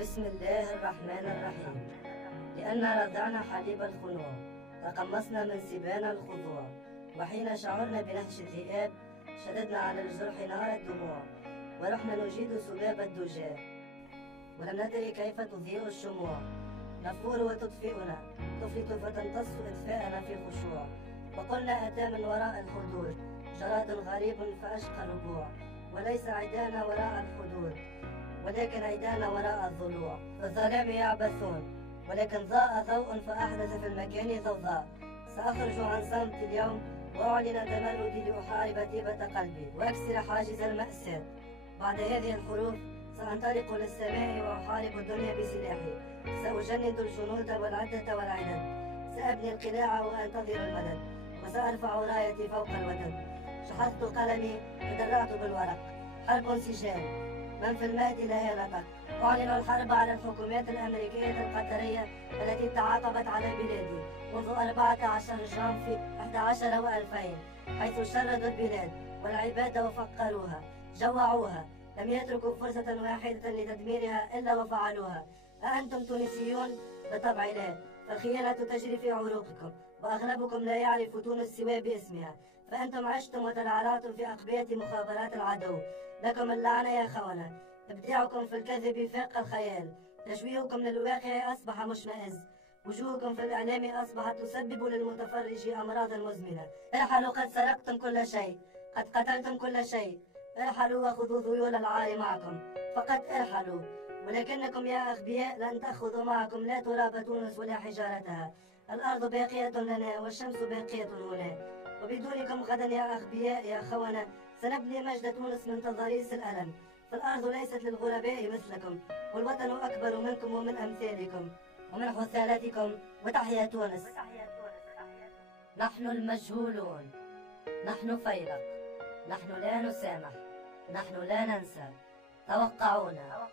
بسم الله الرحمن الرحيم. لأن رضعنا حليب الخنوع تقمصنا من سبان الخضوع، وحين شعرنا بنهش الذئاب شددنا على الجرح نار الدموع، ورحنا نجيد سباب الدجاج ولم ندري كيف تضيء الشموع. نفور وتطفئنا، تفلت فتمتص إطفاءنا في خشوع، وقلنا أتى من وراء الحدود جراد غريب فأشقى الربوع، وليس عدانا وراء الحدود ولكن عدانا وراء الضلوع. في الظلام يعبثون ولكن ضاء ضوء فأحدث في المكان ضوضاء. سأخرج عن صمت اليوم وأعلن تمردي لأحارب طيبة قلبي وأكسر حاجز المأساة. بعد هذه الحروف سأنطلق للسماء وأحارب الدنيا بسلاحي. سأجند الجنود والعدة والعدد، سأبني القلاع وأنتظر المدد، وسأرفع رايتي فوق الوتد. شحذت قلمي تدرعت بالورق. حرب سجال، من في المهد لا ينطق. أعلن الحرب على الحكومات الأمريكية القطرية التي تعاقبت على بلادي منذ 14 جانفي 11 و2000، حيث شردوا البلاد والعباد وفقروها، جوعوها، لم يتركوا فرصة واحدة لتدميرها إلا وفعلوها. أأنتم تونسيون؟ بالطبع لا، فالخيانة تجري في عروقكم، وأغلبكم لا يعرف تونس سوى باسمها، فأنتم عشتم وترعرعتم في أقبية مخابرات العدو. لكم اللعنة يا خونة، إبداعكم في الكذب فاق الخيال، تشويهكم للواقع أصبح مشمئز، وجوهكم في الإعلام أصبحت تسبب للمتفرج أمراضا مزمنة. ارحلوا، قد سرقتم كل شيء، قد قتلتم كل شيء. ارحلوا وخذوا ذيول العار معكم، فقط ارحلوا. ولكنكم يا أغبياء لن تأخذوا معكم لا تراب تونس ولا حجارتها. الأرض باقية لنا والشمس باقية هنا، وبدونكم غدا يا أغبياء يا خونة سنبني مجد تونس من تضاريس الألم. فالأرض ليست للغرباء مثلكم، والوطن أكبر منكم ومن أمثالكم ومن حثالتكم. وتحيا تونس. نحن المجهولون، نحن فيلق، نحن لا نسامح، نحن لا ننسى. توقعونا.